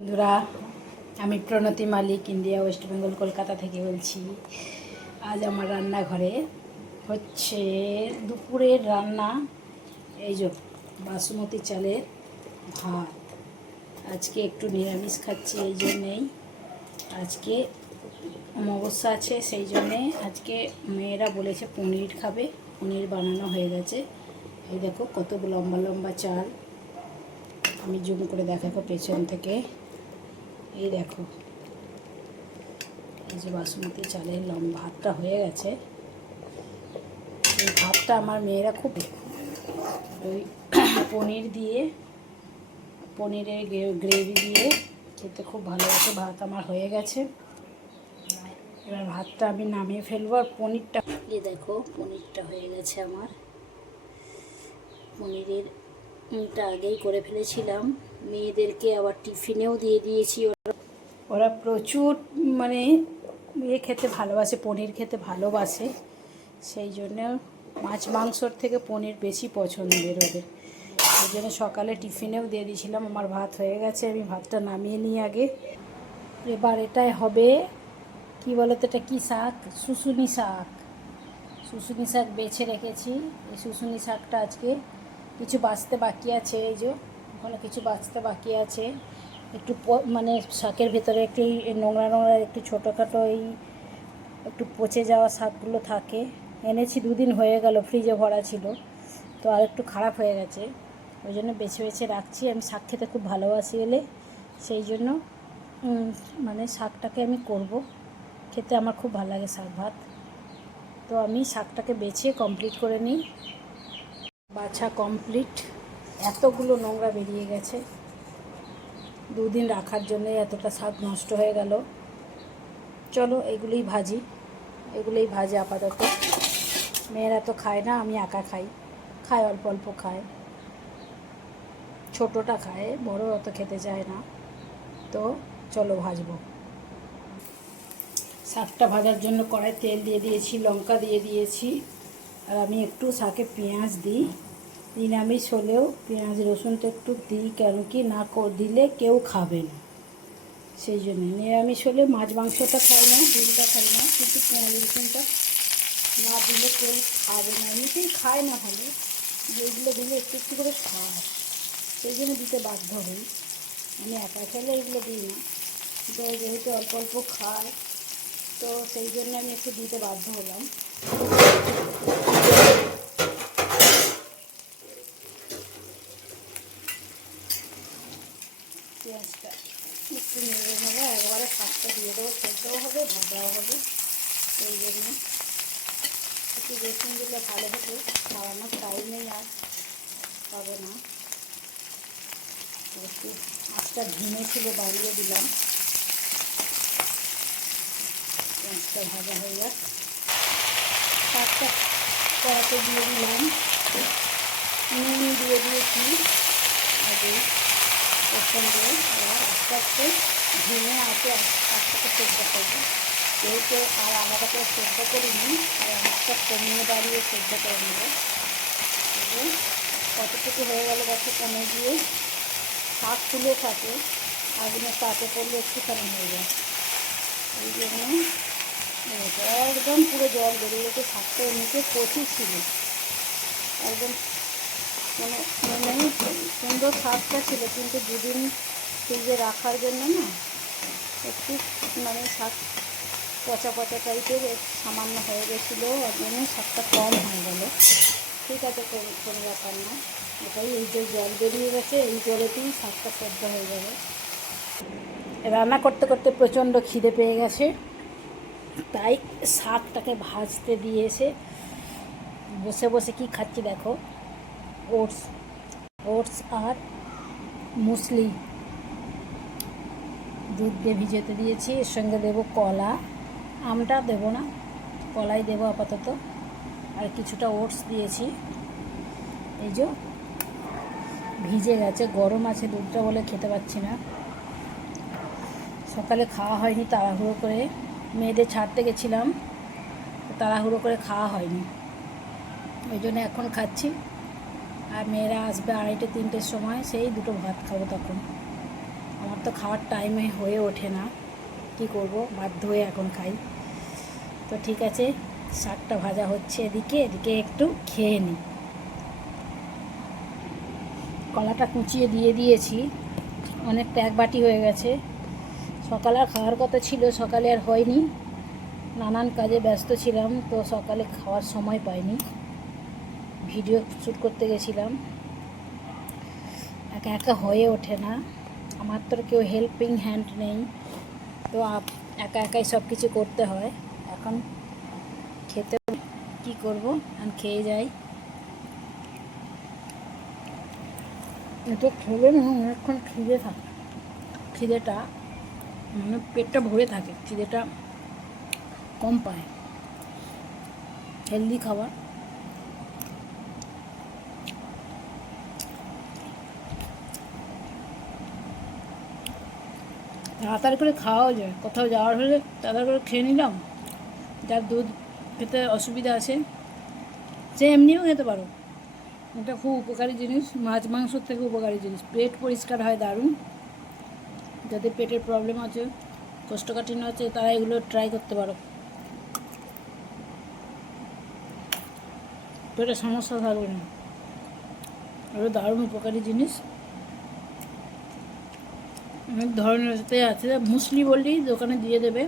বন্ধুরা, আমি প্রণতি মালিক, India, West Bengal, Kolkata থেকে বলছি। আজ আমার রান্নাঘরে হচ্ছে দুপুরের রান্না। এই যে বাসমতি চালের ভাত। আজকে একটু নিরামিষ খাচ্ছি, এই জন্যেই। আজকে অমাবস্যা আছে, সেই জন্যে আজকে মেয়েরা বলেছে পনির খাবে। পনির বানানো হয়ে গেছে। এই দেখো কত লম্বা লম্বা চাল। আমি জুম করে দেখাবো পেছন থেকে। এই দেখো, এই যে বাসমতি চালের ভাতটা হয়ে গেছে। এই ভাতটা আমার মেয়েরা খুব ওই পনির দিয়ে, পনিরের গ্রেভি দিয়ে খেতে খুব ভালোবাসে। ভাত আমার হয়ে গেছে, এবার ভাতটা আমি নামিয়ে ফেলবো। আর পনিরটা, এই দেখো পনিরটা হয়ে গেছে আমার। পনিরের আগেই করে ফেলেছিলাম, মেয়েদেরকে আবার টিফিনেও দিয়ে দিয়েছি। ওরা প্রচুর খেতে ভালোবাসে, পনির খেতে ভালোবাসে। সেই জন্য মাছ মাংসর থেকে পনির বেশি পছন্দের ওদের। সেই জন্য সকালে টিফিনেও দিয়ে দিয়েছিলাম। আমার ভাত হয়ে গেছে, আমি ভাতটা নামিয়ে নিই আগে। এবার এটাই হবে, কি বলো তো, এটা কী শাক? শুশুনি শাক। শুশুনি শাক বেছে রেখেছি। এই শুশুনি শাকটা আজকে কিছু বাছতে বাকি আছে। এই যে ওখানে কিছু বাছতে বাকি আছে। একটু শাকের ভেতরে একটু নোংরা নোংরা, একটু ছোটোখাটো একটু পচে যাওয়া শাকগুলো থাকে। এনেছি, 2 দিন হয়ে গেল, ফ্রিজে ভরা ছিল, তো আর একটু খারাপ হয়ে গেছে। ওই জন্য বেছে বেছে রাখছি। আমি শাক খেতে খুব ভালোবাসি এলে, সেই জন্য শাকটাকে আমি করব। খেতে আমার খুব ভালো লাগে শাক ভাত। তো আমি শাকটাকে বেছে কমপ্লিট করে নিই। বাছা কমপ্লিট। এতগুলো নোংরা বেরিয়ে গেছে, 2 দিন রাখার জন্য এতটা শাক নষ্ট হয়ে গেল। চলো এগুলোই ভাজি আপাতত। মেয়েরা তো খায় না, আমি একা খাই। খায় অল্প অল্প খায়, ছোটোটা খায়, বড় অত খেতে চায় না। তো চলো ভাজবো। শাকটা ভাজার জন্য কড়াই তেল দিয়ে দিয়েছি, লঙ্কা দিয়ে দিয়েছি। আর আমি একটু শাকে পেঁয়াজ দিই। নিরামিষ হলেও পেঁয়াজ রসুনটা একটু দিই, কেন কি না দিলে কেউ খাবে না। সেই জন্য নিরামিষ হলে মাছ মাংসটা খাই না, ডিমটা খাই না, কিন্তু পেঁয়াজ রসুনটা না দিলে কেউ খাবে না। এমনিতেই খায় না ভালো, যেগুলো দিলে একটু একটু করে খায়, সেই জন্য দিতে বাধ্য হই। আমি একা খেলে এগুলো দিই না, কিন্তু যেহেতু অল্প অল্প খায়, তো সেই জন্য আমি একটু দিতে বাধ্য হলাম। পেঁয়াজটা একটু নেড়ে নেবো, একবারে শাকটা দিয়ে দেবো, সেদ্ধও হবে ভাজাও হবে। সেই জন্য একটু রসুন দিলে ভালো হতো, খাওয়ানোর টাইম নেই আর পাবে না। একটু আঁচটা ধিমে ছিল, বাড়িয়ে দিলাম। পেঁয়াজটা ভাজা হয়ে যাক। শাকটা কড়াতে দিয়ে দিলাম, নুন দিয়ে দিয়েছি আগেই পেছন দিয়ে। এবার আস্তে আস্তে ধিমে আঁচে শাকটাকে সেদ্ধ করবো। যেহেতু আর আলাদা করে সেদ্ধ করিনি, আর আঁচটা কমিয়ে বাড়িয়ে সেদ্ধ করে নেব। কতটুকু হয়ে গেল গাছে কমে দিয়ে, শাক ফুলে থাকে, আগুনের তাতে পড়লে একটুখানি হয়ে যায়। এই জন্য একদম পুরো জল বেরিয়ে গেছে। শাকটা এমনিতে কচি ছিল, একদম কোনো নেই, সুন্দর শাকটা ছিল, কিন্তু 2 দিন ফ্রিজে রাখার জন্য না একটু শাক পচা পচা টাইপের সামান্য হয়ে গেছিলো, ওর জন্য শাকটা কম হয়ে গেল। ঠিক আছে, কোনো ব্যাপার না। এটাই, এই যে জল বেরিয়ে গেছে, এই জলেতেই শাকটা সেদ্ধ হয়ে যাবে। রান্না করতে করতে প্রচণ্ড খিদে পেয়ে গেছে, তাই শাকটাকে ভাজতে দিয়ে এসে বসে বসে কি খাচ্ছি দেখো, ওটস আর মুসলি দুধ দিয়ে ভিজেতে দিয়েছি। এর সঙ্গে দেবো কলা, আমটা দেবো না, কলাই দেবো আপাতত। আর কিছুটা ওটস দিয়েছি। এই যে ভিজে গেছে, গরম আছে দুধটা বলে খেতে পাচ্ছি না। সকালে খাওয়া হয়নি, তাড়াহুড়ো করে মেয়েদের ছাড়তে গেছিলাম, তাড়াহুড়ো করে খাওয়া হয়নি, ওই জন্য এখন খাচ্ছি। আর মেয়েরা আসবে 2:30-3টের সময়, সেই 2টো ভাত খাবো তখন। আমার তো খাওয়ার টাইমে হয়ে ওঠে না, কি করব, বাধ্য হয়ে এখন খাই। তো ঠিক আছে, শাকটা ভাজা হচ্ছে এদিকে, এদিকে একটু খেয়ে নিই। কলাটা কুচিয়ে দিয়ে দিয়েছি, অনেকটা এক বাটি হয়ে গেছে। সকালে আর খাওয়ার কথা ছিল, সকালে আর হয়নি, নানান কাজে ব্যস্ত ছিলাম, তো সকালে খাওয়ার সময় পাইনি, ভিডিও শ্যুট করতে গেছিলাম, একা একা হয়ে ওঠে না, আমার তো কেউ হেল্পিং হ্যান্ড নেই, তো একা একাই সব কিছু করতে হয়। এখন খেতে কি করব, এখন খেয়ে যাই। এটা খেলে না অনেকক্ষণ খিদে থাকে, খিদেটা মানে পেটটা ভরে থাকে, খিদেটা কম পায়। হেলদি খাবার। তাড়াতাড়ি করে খাওয়াও যায়, কোথাও যাওয়ার হলে তাড়াতাড়ি করে খেয়ে নিলাম। যার দুধ খেতে অসুবিধা আছে সে এমনিও খেতে পারো, এটা খুব উপকারী জিনিস, মাছ মাংসর থেকে উপকারী জিনিস, পেট পরিষ্কার হয় দারুণ। যাদের পেটের প্রবলেম আছে, কোষ্ঠকাঠিন্য আছে, তারা এগুলো ট্রাই করতে পারো, পেটের সমস্যা থাকবে না। এগুলো দারুণ উপকারী জিনিস। অনেক ধরনের আছে, মুসলি বললেই দোকানে দিয়ে দেবে,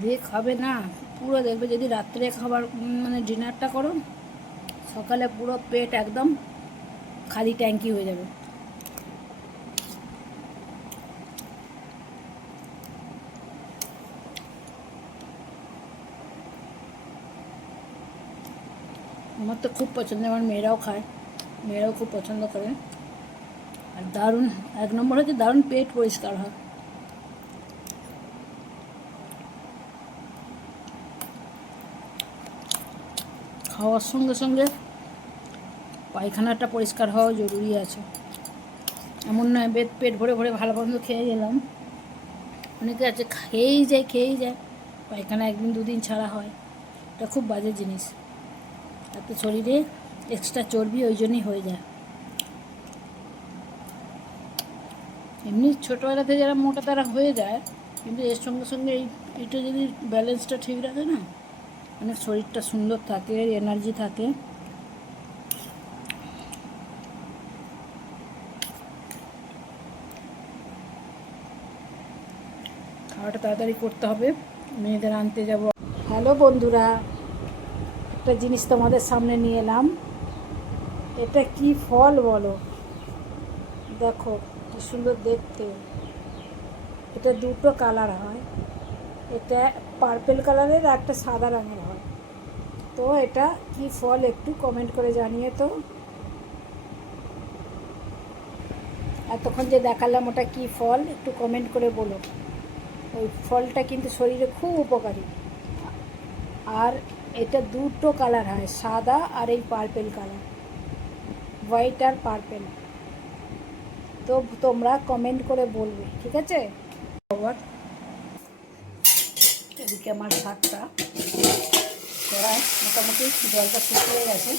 দিয়ে খাবে না পুরো, দেখবে যদি রাত্রে খাবার মানে ডিনারটা করো, সকালে পুরো পেট একদম খালি ট্যাঙ্কি হয়ে যাবে। আমার তো খুব পছন্দ, আমার মেয়েরাও খায়, মেয়েরাও খুব পছন্দ করে। আর দারুণ, এক নম্বর হচ্ছে দারুণ পেট পরিষ্কার হয়। খাওয়ার সঙ্গে সঙ্গে পায়খানাটা পরিষ্কার হওয়া জরুরি আছে। এমন নয় পেট ভরে ভরে ভালো মন্দ খেয়ে গেলাম, অনেকে আছে খেয়েই যায়, পায়খানা একদিন দুদিন ছাড়া হয়, এটা খুব বাজে জিনিস। তাতে শরীরে এক্সট্রা চর্বি ওই জন্যই হয়ে যায়। এমনি ছোটোবেলাতে যারা মোটা তারা হয়ে যায়, কিন্তু এর সঙ্গে সঙ্গে এইটা যদি ব্যালেন্সটা ঠিক রাখে না, অনেক শরীরটা সুন্দর থাকে, এনার্জি থাকে। খাওয়াটা তাড়াতাড়ি করতে হবে, মেয়েদের আনতে যাব। হ্যালো বন্ধুরা, একটা জিনিস তোমাদের সামনে নিয়ে এলাম। এটা কি ফল বলো, দেখো কি সুন্দর দেখতে। এটা দুটো কালার হয়, এটা পার্পেল কালারের আর একটা সাদা রঙের হয়। তো এটা কি ফল একটু কমেন্ট করে জানিয়ে তো। এতক্ষণ যে দেখালাম ওটা কি ফল একটু কমেন্ট করে বলো। ওই ফলটা কিন্তু শরীরে খুব উপকারী। আর এটা দুটো কালার হয়, সাদা আর এই পার্পেল কালার, হোয়াইট আর পার্পেল। তো তোমরা কমেন্ট করে বলবে, ঠিক আছে। আবার এদিকে আমার শাকটা কড়াই মোটামুটি জলটা শুকিয়ে গেছে,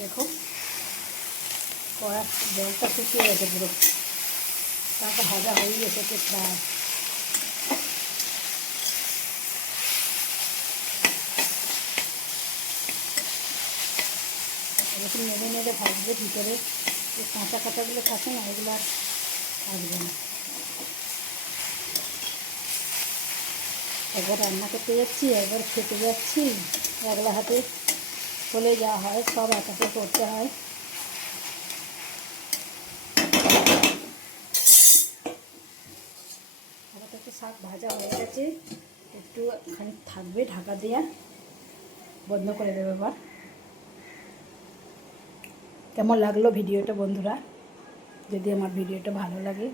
দেখো কড়া জলটা শুকিয়ে গেছে পুরো, শাকটা ভাজা হয়ে গেছে প্রায়। এরকম নেড়ে নেড়ে ভাজবে, ভিতরে যে কাঁচা কাঁচাগুলো থাকে না, এগুলো আর থাকবে না। একবার রান্না করতে যাচ্ছি, একবার খেতে যাচ্ছি, একলা হাতে চলে যাওয়া হয়, সব একাকে করতে হয়। একটু শাক ভাজা হয়ে গেছে, একটু খানিক থাকবে ঢাকা দেওয়া, বন্ধ করে দেবে। এবার কেমন লাগলো ভিডিওটা বন্ধুরা, যদি আমার ভিডিওটা ভালো লাগে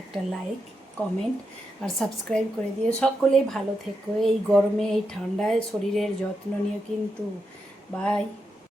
একটা লাইক, কমেন্ট আর সাবস্ক্রাইব করে দিও। সকলেই ভালো থেকো, এই গরমে এই ঠান্ডায় শরীরের যত্ন নিও কিন্তু। বাই।